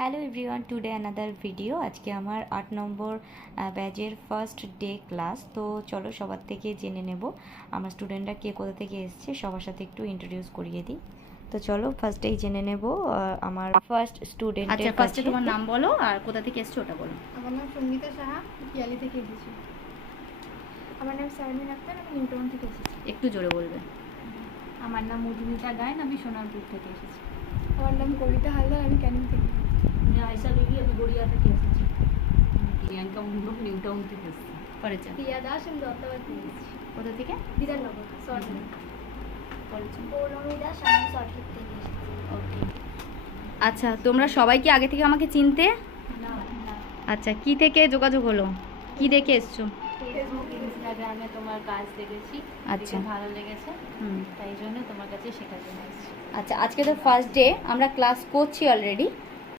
Hello everyone, today another video. আজকে আমার 8 নম্বর ব্যাচের ফার্স্ট ডে ক্লাস। তো চলো সবার থেকে জেনে নেব আমার স্টুডেন্টরা কে কোথা থেকে এসছে, সবার সাথে একটু ইন্ট্রোডিউস করিয়ে দিই। তো চলো ফার্স্টেই জেনে নেব আমার ফার্স্ট স্টুডেন্ট। আচ্ছা, ফার্স্টে তোমার নাম বলো আর কোথা থেকে এসছো ওটা বলো। আমার নাম সঙ্গীতা সাহা, পিয়ালি থেকে এসেছি। আমার নাম সারমিন আক্তার, আমি নিউটাউন থেকে এসেছি। একটু জোরে বলবে। আমার নাম মধুমিতা গায়ন, আমি সোনারপুর থেকে এসেছি। আমার নাম কবিতা হালদার, আমি ক্যানিং থেকে এসেছি। আমি আয়শা দেবী, আমি গড়িয়া থেকে এসেছি। প্রিয়াঙ্কা মুন্ডু, নিউটাউন থেকে এসেছি। পরেছে প্রিয়া দাস, আমি দত্তাবাদ থেকে এসেছি। কোথা থেকে? বিধাননগর সল্টলেক। পরেছে। পৌলমী দাস, আমি সল্টলেক থেকে এসেছি। ওকে। আচ্ছা, তোমরা সবাই কি আগে থেকে আমাকে চিনতে? না, আচ্ছা, কি থেকে যোগাযোগ হলো, কি দেখে এসছো? ফেসবুক, ইনস্টাগ্রামে তোমার কাজ দেখেছি, আচ্ছা। ভালো লেগেছে, হুম। তাই জন্য তোমার কাছে শেখার জন্য এসেছি। আচ্ছা, আজকে তো ফার্স্ট ডে, আমরা ক্লাস করছি অলরেডি।